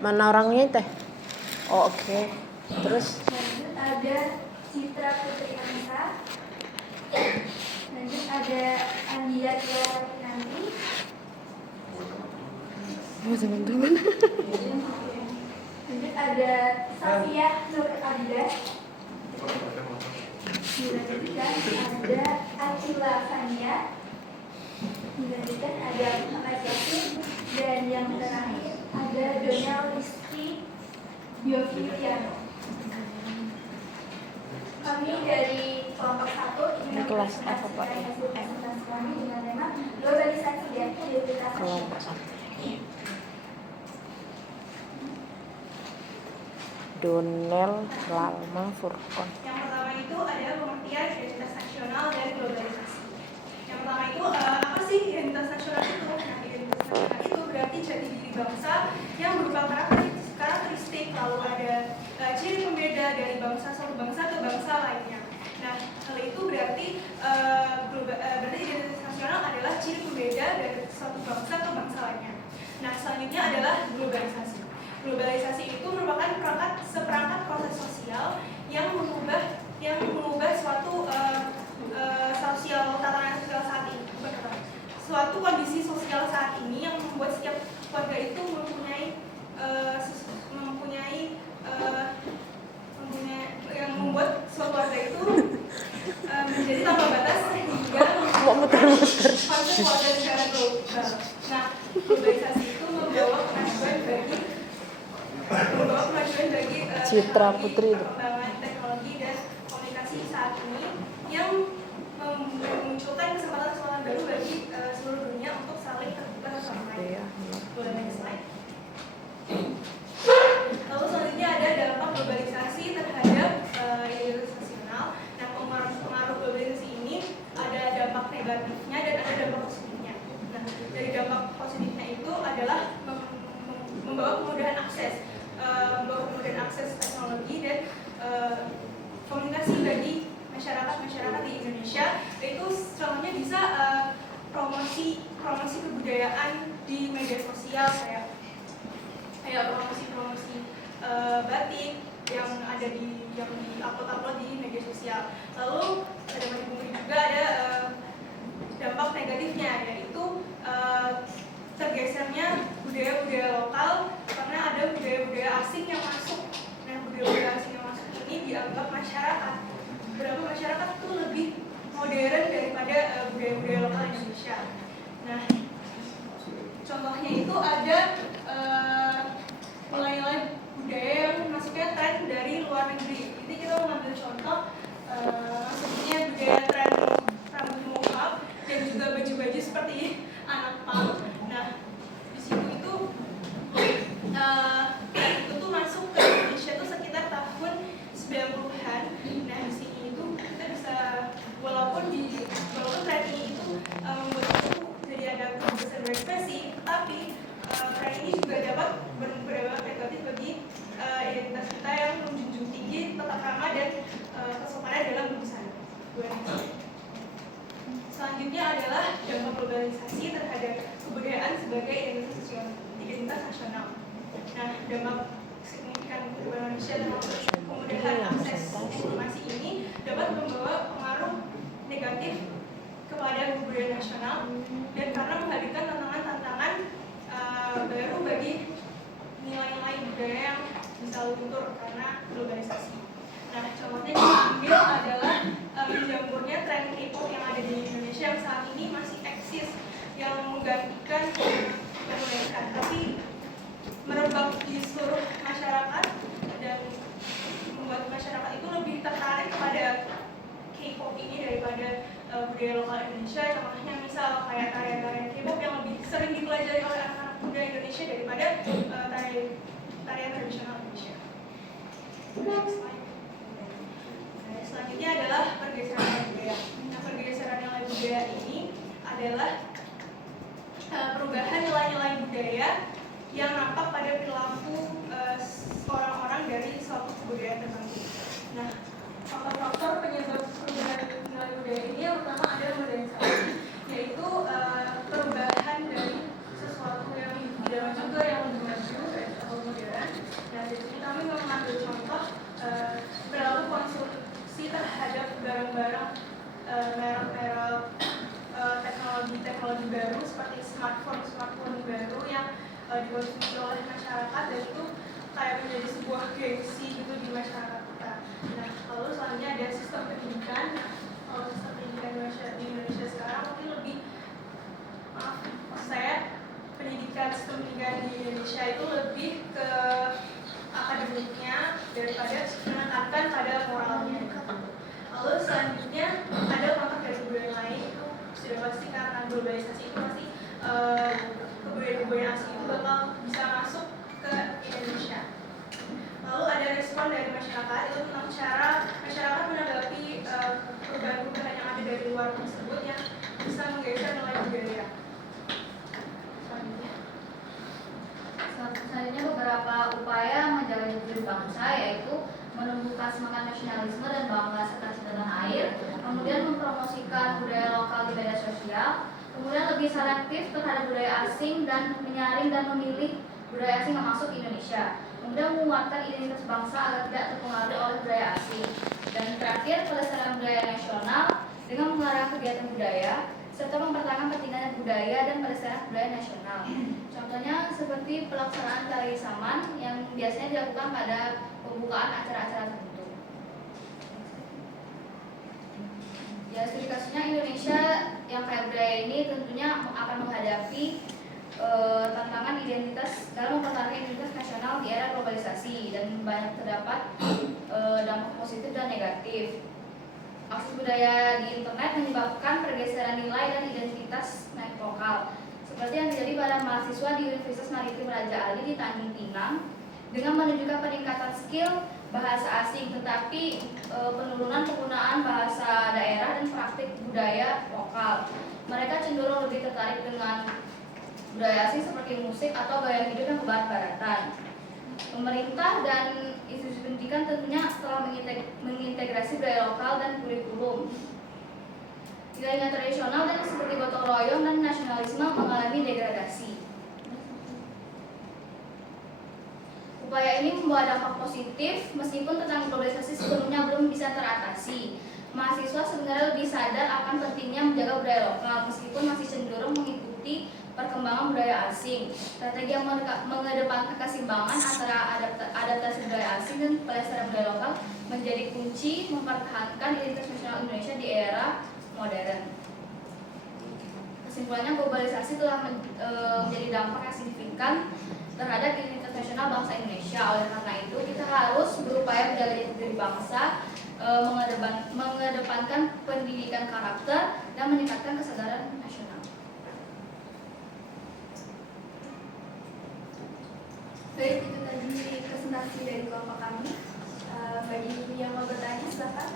Mana orangnya teh? Oh, oke. Terus lanjut ada Citra Putri Anissa, lanjut ada Andia Nanti, teman-teman. lanjut ada Safia Nur Abida, dilanjutkan ada Acila Fania, dilanjutkan ada Muhammad Yasin, dan yang terakhir ada Donald Rizky Biofitriano. Kami dari kelompok 1 ingin Kelas F apa? mempresentasikan hasil presentasi kami dengan tema globalisasi dan identitas Kelompok nasional. 1. Donel Lalma Furkon. Yang pertama itu adalah pengertian identitas nasional dan globalisasi. Yang pertama itu apa sih identitas nasional itu? Nah, identitas nasional itu berarti jati diri bangsa yang berupa karakteristik, lalu ada ciri pembeda dari satu bangsa ke bangsa lainnya. Nah, hal itu berarti berarti identitas nasional adalah ciri pembeda dari suatu bangsa ke bangsa lainnya. Nah, selanjutnya adalah globalisasi. Globalisasi itu merupakan seperangkat proses sosial yang mengubah suatu tatanan sosial saat ini, suatu kondisi sosial saat ini yang membuat setiap keluarga itu yang membuat suatu keluarga itu menjadi tanpa batas sehingga muter-muter konsep keluarga secara global. Nah, globalisasi itu membawa kemajuan bagi Citra Putri itu. perkembangan teknologi dan komunikasi saat ini yang memunculkan kesempatan baru bagi seluruh dunia untuk saling terbuka sama lain. Boleh next slide. Lalu selanjutnya ada dampak globalisasi terhadap identitas nasional. Nah, pengaruh globalisasi ini ada dampak negatifnya dan ada dampak positifnya. Nah, dari dampak positifnya itu adalah membawa kemudahan akses teknologi dan komunikasi bagi masyarakat di Indonesia. Itu contohnya bisa promosi kebudayaan di media sosial kayak promosi batik yang ada yang di upload di media sosial. Lalu juga ada dampak negatifnya, yaitu tergesernya budaya-budaya lokal karena ada budaya-budaya asing yang masuk. Nah, budaya-budaya asing yang masuk ini dianggap beberapa masyarakat itu lebih modern daripada budaya-budaya lokal Indonesia. Nah, contohnya itu ada nilai-nilai budaya yang masuknya tren dari luar negeri. Ini kita mengambil contoh masuknya budaya tren rambut mohawk dan juga baju-baju seperti anak punk. Nah, di situ itu tuh masuk ke Indonesia tuh sekitar tahun 90-an. Nah, di sini itu kita bisa walaupun tren ini itu membuat itu jadi ada kebebasan berekspresi, tapi tren ini juga dapat berdampak negatif bagi identitas kita yang menjunjung tinggi tata krama dan kesopanan dalam berbusana. Selanjutnya adalah dampak globalisasi terhadap kebudayaan sebagai identitas nasional. Nah, dampak signifikan perubahan Indonesia dalam kemudahan akses informasi ini dapat membawa pengaruh negatif kepada kebudayaan nasional dan karena menghadirkan tantangan-tantangan baru bagi nilai-nilai budaya yang bisa luntur karena globalisasi. Nah, contohnya yang diambil adalah menjamurnya tren K-pop yang ada di Indonesia yang saat ini masih eksis, yang menggantikan Amerika, tapi merebak di seluruh masyarakat dan membuat masyarakat itu lebih tertarik kepada K-pop ini daripada budaya lokal Indonesia. Contohnya misal kayak tarian-tarian K-pop yang lebih sering dipelajari oleh anak-anak muda Indonesia daripada tarian tradisional Indonesia. Selanjutnya adalah pergeseran nilai budaya. Nah, pergeseran nilai budaya ini adalah perubahan nilai-nilai budaya yang nampak pada perilaku orang-orang dari suatu kebudayaan tertentu. Nah, faktor-faktor penyebab perubahan nilai budaya ini yang pertama ada modernisasi, yaitu perubahan dari sesuatu yang tidak juga yang lebih maju atau modern smartphone baru yang dikonsumsi oleh masyarakat, dan itu kayak menjadi sebuah gengsi gitu di masyarakat kita. Nah, lalu selanjutnya ada sistem pendidikan. Kalau sistem pendidikan di Indonesia sekarang mungkin lebih, maksud saya pendidikan sistem pendidikan di Indonesia itu lebih ke akademiknya daripada menekankan pada moralnya. Lalu selanjutnya ada kontak dari budaya lain, itu sudah pasti karena globalisasi itu pasti kebudayaan asing itu bakal bisa masuk ke Indonesia. Lalu ada respon dari masyarakat, itu tentang cara masyarakat menanggapi perubahan-perubahan yang ada dari luar tersebut yang bisa menggeser nilai budaya. Selanjutnya beberapa upaya menjaga diri bangsa, yaitu menumbuhkan semangat nasionalisme dan bangga serta cinta tanah air, kemudian mempromosikan budaya lokal di media sosial, kemudian lebih selektif terhadap budaya asing dan menyaring dan memilih budaya asing yang masuk ke Indonesia, kemudian menguatkan identitas bangsa agar tidak terpengaruh oleh budaya asing, dan terakhir pelestarian budaya nasional dengan melarang kegiatan budaya serta mempertahankan pentingnya budaya dan pelestarian budaya nasional. Contohnya seperti pelaksanaan tari saman yang biasanya dilakukan pada pembukaan acara-acara tertentu. Ya, studi kasusnya Indonesia yang kaya budaya ini tentunya akan menghadapi tantangan identitas dalam mempertahankan identitas nasional di era globalisasi, dan banyak terdapat dampak positif dan negatif. Akses budaya di internet menyebabkan pergeseran nilai dan identitas naik lokal, seperti yang terjadi pada mahasiswa di Universitas Maritim Raja Ali di Tanjung Pinang dengan menunjukkan peningkatan skill bahasa asing, tetapi penurunan penggunaan bahasa daerah dan praktik budaya lokal. Mereka cenderung lebih tertarik dengan budaya asing seperti musik atau gaya hidup yang kebarat-baratan. Pemerintah dan institusi pendidikan tentunya telah mengintegrasi budaya lokal dan kurikulum. Nilai tradisional dan seperti gotong royong dan nasionalisme mengalami degradasi. Upaya ini membawa dampak positif meskipun tentang globalisasi sepenuhnya belum bisa teratasi. Mahasiswa sebenarnya lebih sadar akan pentingnya menjaga budaya lokal meskipun masih cenderung mengikuti perkembangan budaya asing. Strategi yang mengedepankan keseimbangan antara adaptasi budaya asing dan pelestarian budaya lokal menjadi kunci mempertahankan identitas nasional Indonesia di era modern. Kesimpulannya, globalisasi telah menjadi dampak yang signifikan terhadap identitas nasional bangsa Indonesia. Oleh karena itu, kita harus berupaya menjaga diri bangsa, mengedepankan pendidikan karakter, dan meningkatkan kesadaran nasional. Baik, itu tadi presentasi dari kelompok kami. Bagi yang mau bertanya, silakan.